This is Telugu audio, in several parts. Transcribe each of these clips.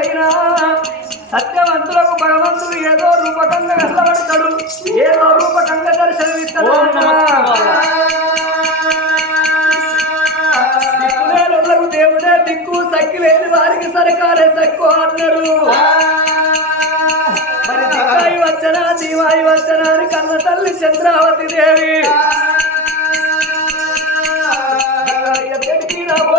అయినా సత్యవంతులకు భగవంతుడు ఏదో రూపకంగా వెళ్ళబడతాడు ఏదో రూపకంగా దర్శనమిస్తాడు దిక్కులేనులకు దేవుడే దిక్కు సక్కి లేని వారికి సరికారే సక్కు అన్నారు. మరి దిక్కాయి వచ్చనా దీవాయి వచ్చనా అని కన్న తల్లి చంద్రావతి దేవి. ఎక్కడికి రాబో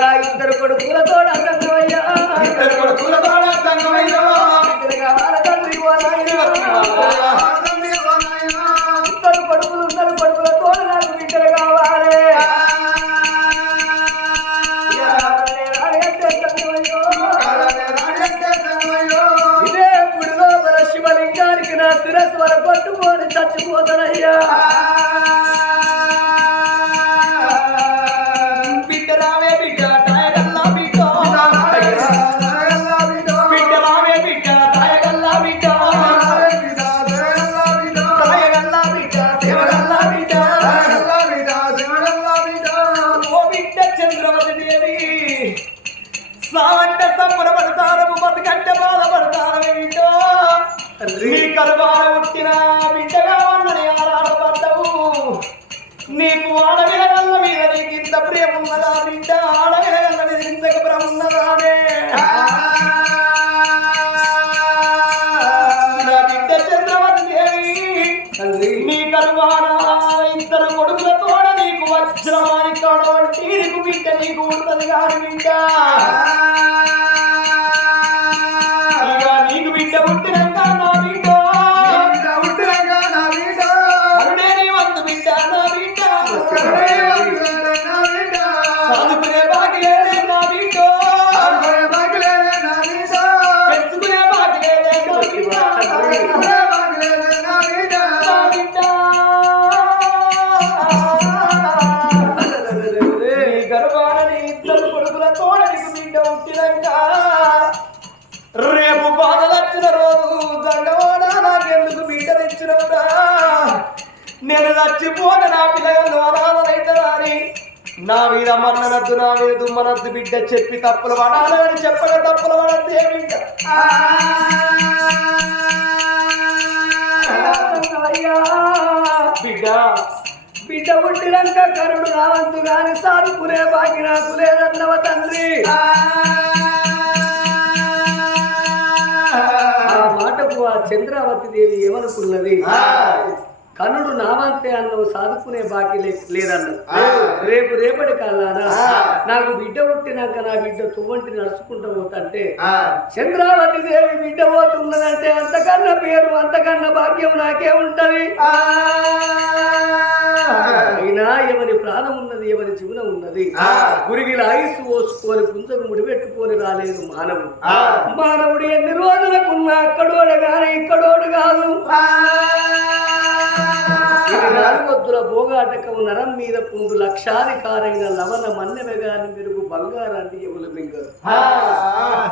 ఆ ఇద్దరు తండ్రి ఓ నాయనా. ఇద్దరు కొడుకులు గుడిలో మన శివలింగానికి నా శిరస్సు వర పట్టుకొని చచ్చిపోతానయ్యా. నీకు ఉన్నది కాదు ఇంకా నేను చచ్చిపోతే నా పిల్లలు అనాథలైతారా అని నా మీద మన్ననద్దు నా మీద దుమ్మనద్దు బిడ్డ చెప్పి తప్పులు పడాలని చెప్పక తప్పులు పడద్దు ఏ బిడ్డ బిడ్డ. బిడ్డ పుట్టినాక కరుడు రావద్దు గాని సాదుకునే బాకి నాకు లేదన్నవ తండ్రి? ఆ. మాటకు ఆ చంద్రావతి దేవి ఏమనుకున్నది? కనుడు నావంతే అన్నవు సాదుకునే బాకీ లే- లేదన్నది రేపు రేపటి కల్లానా నాకు బిడ్డ పుట్టినాక నా బిడ్డ తువ్వంటి నడుచుకుంటూ పోతుంటే చంద్రావతి దేవి బిడ్డ పోతున్నదంటే అంతకన్నా పేరు అంతకన్నా భాగ్యం నాకే ఉంటది. అయినా ఎవరి ప్రాణం ఉన్నది ఎవరి జీవనం ఉన్నది. గురిగిల ఆయుస్సు పోసుకొని పుంజకు ముడిపెట్టుకొని రాలేదు మానవుడు. మానవుడు ఎన్ని రోజులకున్నా అక్కడోడు గాని ఇక్కడోడు కాదు. భోగాటకం నరం మీద పుండు లక్షాధికారైన లవణ మన్నెమె గాని మెరుగు బంగారాన్ని ఎవరు మింగరు?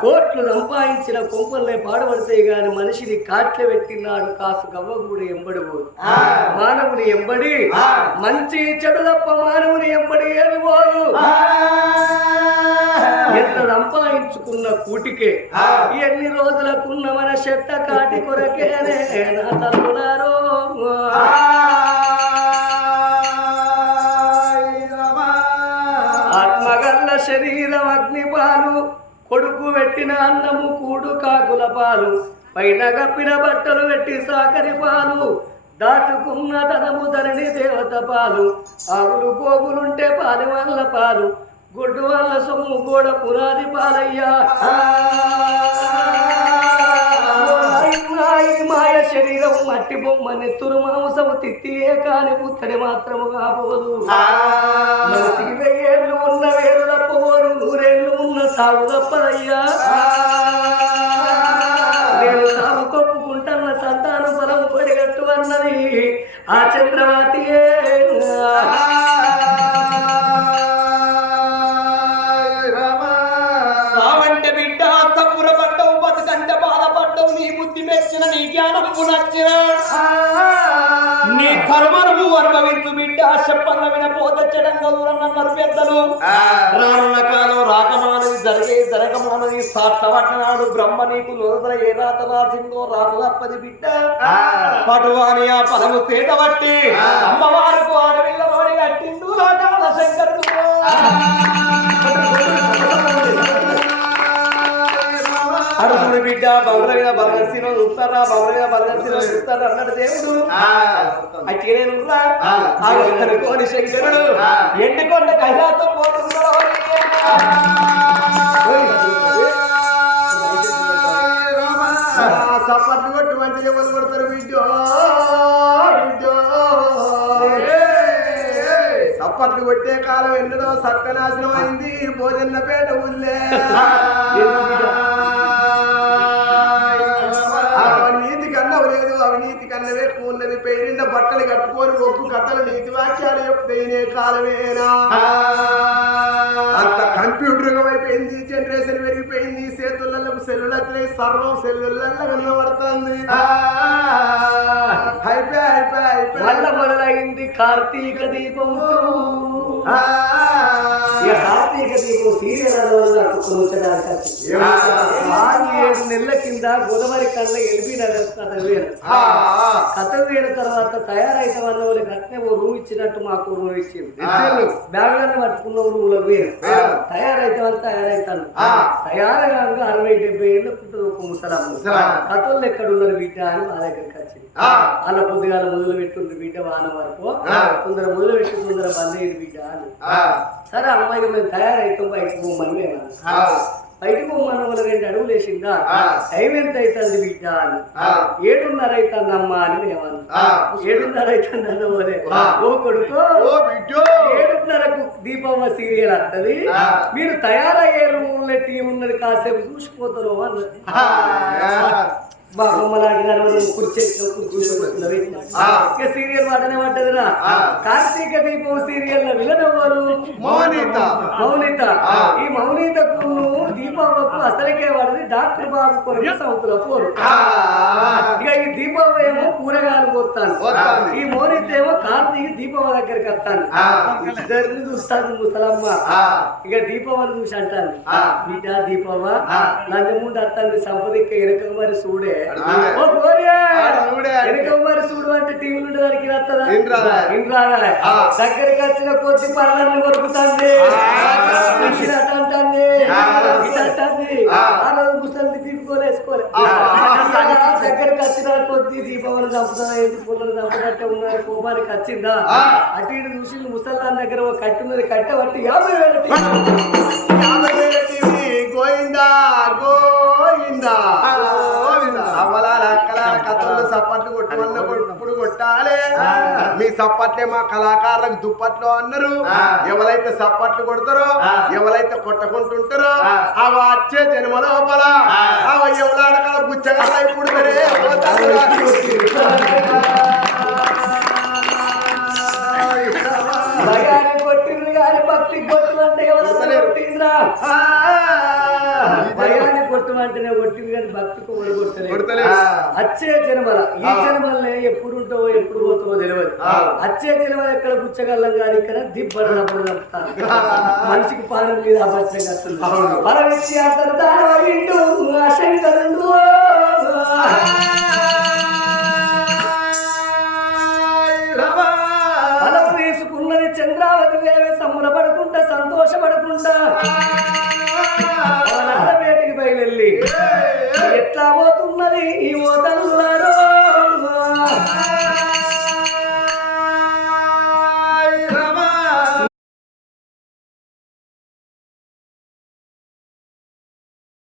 కోట్లు సంపాదించిన కొంపల్లే పాడబడతాయి గాని మనిషిని కాట్ల పెట్టినాడు కాసు గవ్వగూడ ఎంబడిపోదు మానవుని ఎంబడి మంచి చెడు తప్ప మానవుని ఎంబడి ఏమి పోదు ఎంత సంపాదించుకున్న కూటికే ఎన్ని రోజులకున్న మన చెట్ట కాటి కొరకేనే నా తల్లులారో పెట్టిన అన్నము కూడు కాకుల పాలు పైన గప్పిన బట్టలు పెట్టి సాకరి పాలు దాచుకున్న ధనము ధరణి దేవత పాలు ఆవులు పోగులుంటే పాలి వల్ల పాలు గుడ్డు వల్ల సొమ్ము కూడా పునాది పాలయ్యా. నాయి మాయ శరీరం మట్టి బొమ్మ నెత్తురు మాంసము తిత్తియే కాని పుత్తడి మాత్రము మనసికి వెయ్యేళ్ళు ఉన్న వేరు తప్పబోరు నూరేళ్ళు ఉన్న సాగు తప్పదయ్యా నేను సాగు కొప్పుకుంటున్న సంతాన బలం పడిగట్టు అన్నది ఆ చంద్రవతియే. కర్మను అనుభవించు బిడ్డ చెప్పన్న వినపోత చెడంగా దూరన్నారు పెద్దలు రానున్న కాలం రాకమానది జరిగే జరగమానది సాక్షవట్టనాడు బ్రహ్మ నీకు లోదర ఏ రాత రాసిందో రాత తప్పది బిడ్డ పటువాని ఆ పదము సేటబట్టి అమ్మవారికి ఆడవిల్ల వాడి కట్టిండు రాజాల శంకరుడు. అడుగుడు బిడ్డ బౌర మీద బలగసిలో చూస్తారా బౌర మీద బలగసిలో చూస్తారా అన్నాడు దేవుడు అచ్చేనురా కోని శంకరుడు ఎండుకొండ కైలాసం పోతున్నాడు సప్పట్లు కొట్టు మంచి ఎవరు కొడతారు సప్పట్లు కొట్టే కాలం ఎన్నడో సత్యనాశనం అయింది. భోజనపేట ఊళ్ళే బట్టలు కట్టుకొని ఒక్కు కథలు నీతి వాక్యాలు చెప్తే కాలమేనా? అంత కంప్యూటర్ అయిపోయింది జనరేషన్ పెరిగిపోయింది చేతులలో సెల్లులట్లే సర్వం సెల్లులలో వినబడుతుంది అయిపోయి అయిపోయి అయిపోయి. వల్ల మొదలైంది కార్తీక దీపం ఇక కార్తీక దీపం సీరియల్ ఏడు నెలల కింద గోదావరి కళ్ళ ఎల్బీ నగర్ కథ వేరు. కథ వేరు తర్వాత తయారైన వల్ల వాళ్ళకి అట్నే ఓ రూమ్ ఇచ్చినట్టు మాకు రూమ్ ఇచ్చింది. బ్యాగులన్నీ పట్టుకున్న రూమ్లో వేరు. తయారైతే వాళ్ళు తయారైతాను తయారగా అరవై డెబ్బై ఏళ్ళు పుట్టిన ఒక ముసలమ్మ. కథలు ఎక్కడ ఉన్నారు బిడ్డ అని మా దగ్గరికి వచ్చింది. వాళ్ళ పొద్దుగాల మొదలు పెట్టుంది బిడ్డ వాన వరకు. తొందర మొదలు పెట్టి తొందర బంద్ బిడ్డ. అని సరే అమ్మాయికి మేము తయారైతాం బయటకు పోమని మేము. బయటకు పోమన్న వాళ్ళు రెండు అడుగులు వేసిందా? టైం ఎంత అవుతుంది బిడ్డ అని. ఏడున్నర అవుతుంది అమ్మా అని మేము. ఏడున్నర అవుతుంది అన్నవారే ఓ కొడుకు ఏడున్నరకు దీపమ్మ సీరియల్ వస్తుంది మీరు తయారయ్యే రూమ్లో టీం ఉన్నది కాసేపు చూసిపోతారు అన్నది. సీరియల్ కార్తీక దీపం సీరియల్ విలన్ ఎవరు మౌనిత. మౌనిత. ఈ మౌనితకు దీపమ్మకు అసలుకే వాడిది డాక్టర్ బాబు కొరకు పోరు. ఇక ఈ కూరగాయలు పోతాను. ఈ మౌనిత ఏమో కార్తీక దీపమ్మ దగ్గరికి వస్తాను. ఇద్దరిని చూస్తాను ముసలమ్మ. ఇక దీపమ్మని చూసి అంటాను. బిడ్డ దీపమ్మ నంది ముందు వస్తాను సంపద ఇక్క వెనక మరి చూడే. ఓ అంటే. వెనక మరి చూడు అంటే టీవీలు ఉండే దానికి వస్తుందా దగ్గరికి వచ్చిన కొద్ది పనులన్నీ కొరుకుతుంది. అంటుంది. ఆ. రోజు ముసలి తీసుకోలేసుకోలే. దగ్గరికి వచ్చిన కొద్ది దీపావళి చంపుతా పుల్లలు ఉన్నారు కోపానికి వచ్చిందా? అటు ఇటు చూసి ముసల్దాన్ దగ్గర ఒక కట్టి ఉన్నది కట్టె పట్టి యాభై వేల. యాభై వేల టీవీ గోయిందా? గోయిందా? సప్పట్లు కొట్టుకున్న ఇప్పుడు కొట్టాలి. మీ సప్పట్లే మా కళాకారులకు దుప్పట్లు అన్నారు. ఎవరైతే సప్పట్లు కొడతారో ఎవరైతే కొట్టకుంటుంటారో అవి వచ్చే జన్మ లోపల అవి ఎవలాడకల బుచ్చగా పుడతారే అంటేనే కొట్టింది కానీ భక్తికి ఓడగొట్టలేదు అచ్చే జన్మల. ఈ జన్మలనే ఎప్పుడు ఉంటావో ఎప్పుడు పోతావో తెలియదు అచ్చే జన్మల ఎక్కడ పుచ్చగల్లం కానీ ఇక్కడ దిబ్బడ మనిషికి పానం మీద పరమిచ్చి దానవయిండు తీసుకున్నది చంద్రావతి దేవి సంబరపడుకుంటా